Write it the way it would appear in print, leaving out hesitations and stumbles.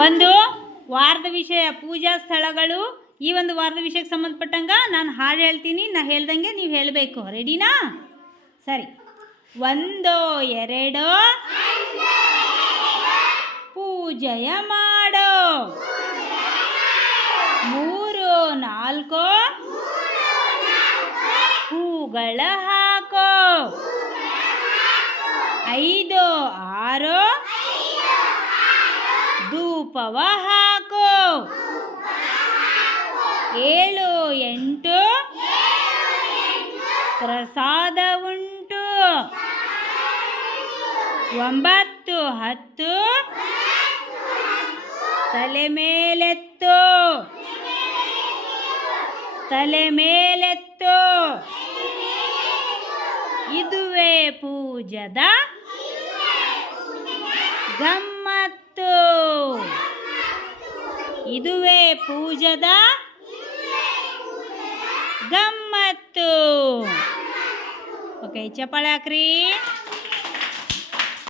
ಒಂದು ವಾರದ ವಿಷಯ ಪೂಜಾ ಸ್ಥಳಗಳು. ಈ ಒಂದು ವಾರದ ವಿಷಯಕ್ಕೆ ಸಂಬಂಧಪಟ್ಟಂಗೆ ನಾನು ಹಾಡು ಹೇಳ್ತೀನಿ, ನಾ ಹೇಳ್ದಂಗೆ ನೀವು ಹೇಳಬೇಕು. ರೆಡಿನಾ? ಸರಿ. 1 2 ಪೂಜೆಯ ಮಾಡೋ. 3 4 ಹೂಗಳ ಹಾಕೋ. 5 6 ಧೂಪವ ಹಾಕೋ. 7 8 ಪ್ರಸಾದ ಉಂಟು. 9 10 ತಲೆ ಮೇಲೆತ್ತು. ತಲೆ ಮೇಲೆತ್ತು. ಇದುವೇ ಪೂಜದ ಗಮ್ಮತ್ತು. ಇದುವೇ ಪೂಜದ ಗಮ್ಮತ್ತು. ಓಕೆ, ಚಪ್ಪಾಳೆ ಹಾಕ್ರಿ.